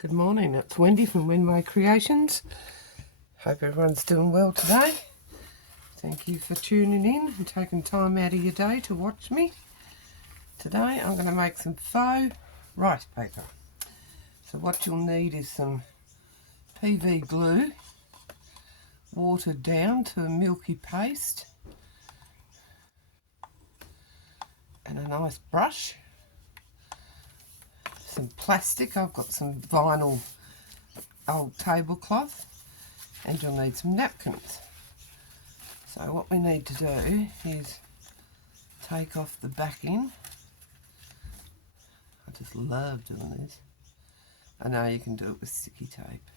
Good morning, it's Wendy from Winway Creations. Hope everyone's doing well today. Thank you for tuning in and taking time out of your day to watch me. Today I'm going to make some faux rice paper. So what you'll need is some PV glue, watered down to a milky paste, and a nice brush. Some plastic, I've got some vinyl old tablecloth, and you'll need some napkins. So what we need to do is take off the backing. I just love doing this. I know you can do it with sticky tape,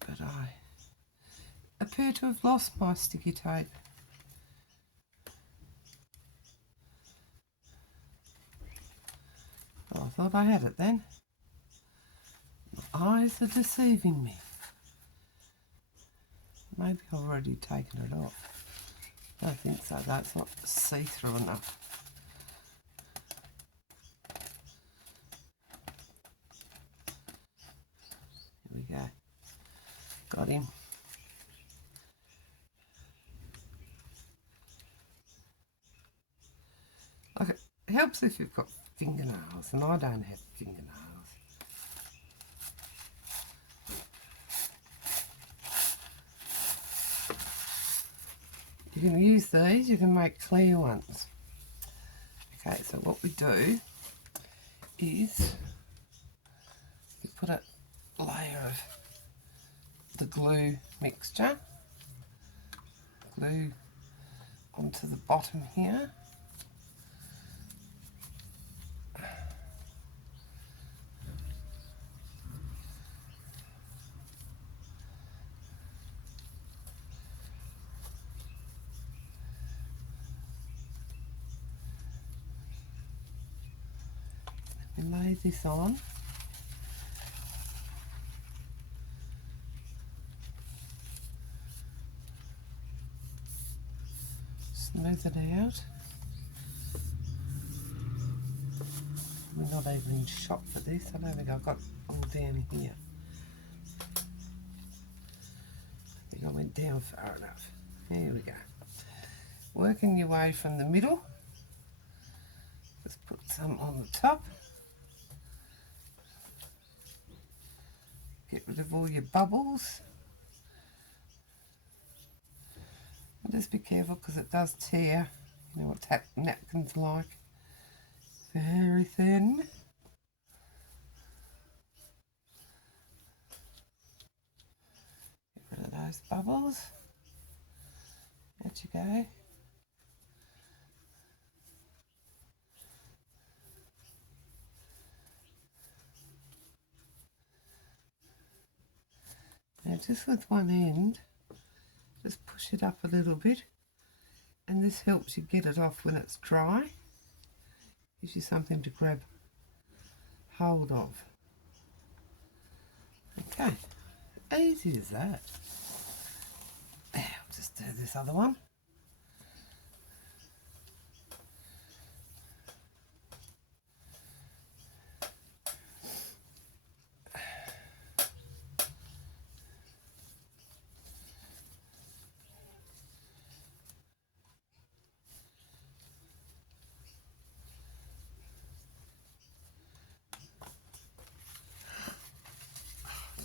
but I appear to have lost my sticky tape. Oh, I thought I had it then. My eyes are deceiving me. Maybe I've already taken it off. I don't think so, that's not see-through enough. Here we go. Got him. Look, it helps if you've got fingernails, and I don't have fingernails. You can use these, you can make clear ones. Okay, so what we do is you put a layer of the glue mixture, glue onto the bottom here. And lay this on. Smooth it out. We're not even in shop for this. I don't think I've got all down here. I think I went down far enough. Here we go. Working your way from the middle. Just put some on the top. Get rid of all your bubbles. And just be careful because it does tear. You know what napkins like. Very thin. Get rid of those bubbles. Out you go. Now just with one end, just push it up a little bit, and this helps you get it off when it's dry. Gives you something to grab hold of. Okay, easy as that. Now, I'll just do this other one.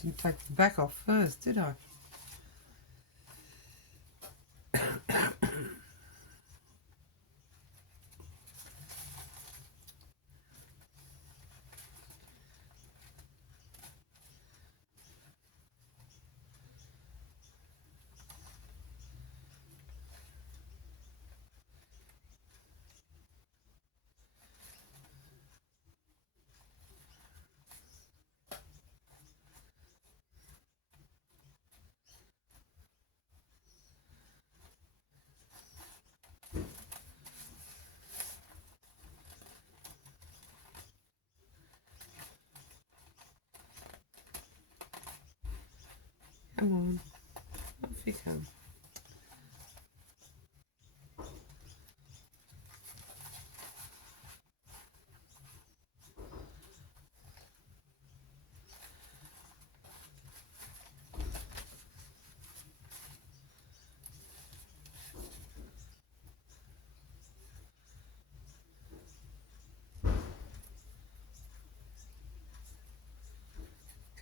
Didn't take the back off first, did I? Come on, off you come.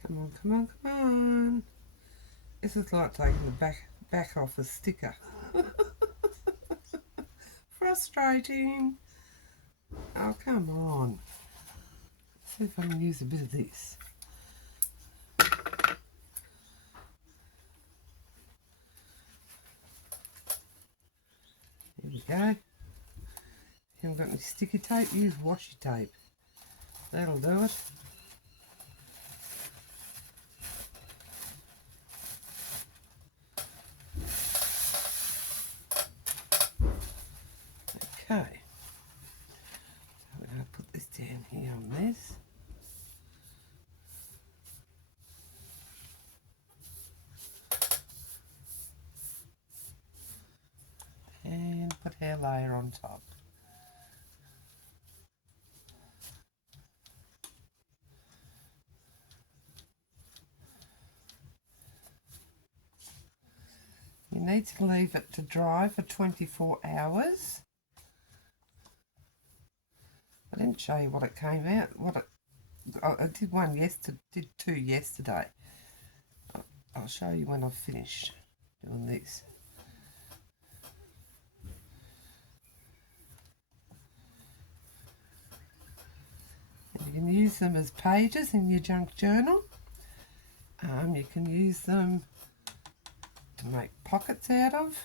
Come on, come on, come on. This is like taking the back off a sticker. Frustrating. Oh, come on. Let's see if I can use a bit of this. There we go. If you haven't got any sticky tape, use washi tape. That'll do it. Okay. So I'm going to put this down here on this. And put our layer on top. You need to leave it to dry for 24 hours. I didn't show you what it came out. I did one yesterday. Did 2 yesterday. I'll show you when I've finished doing this. And you can use them as pages in your junk journal. You can use them to make pockets out of.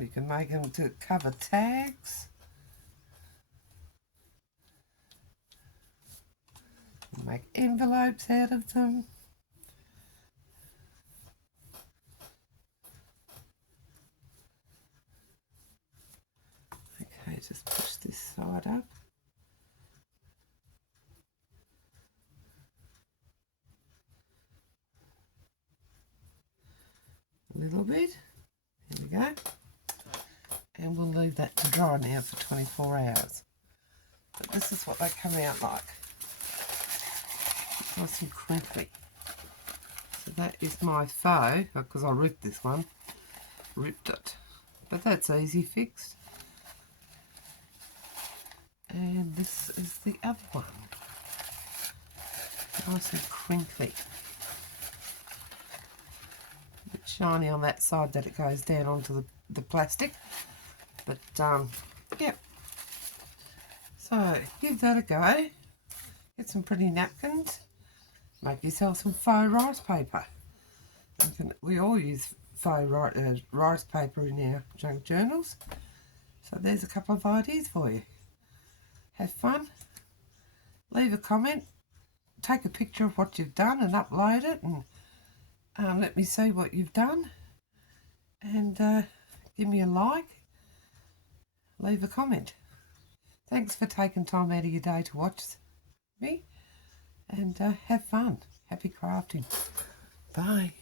You can make them to cover tags. Make envelopes out of them. Okay, just push this side up. A little bit. There we go. And we'll leave that to dry now for 24 hours. But this is what they come out like. Nice and crinkly. So that is my faux, because I ripped this one. Ripped it. But that's easy fixed. And this is the other one. Nice and crinkly. A bit shiny on that side that it goes down onto the plastic. But, yeah. So, give that a go. Get some pretty napkins. Make yourself some faux rice paper. We all use faux rice paper in our junk journals. So there's a couple of ideas for you. Have fun. Leave a comment. Take a picture of what you've done and upload it. And let me see what you've done. And give me a like. Leave a comment. Thanks for taking time out of your day to watch me. And have fun. Happy crafting. Bye.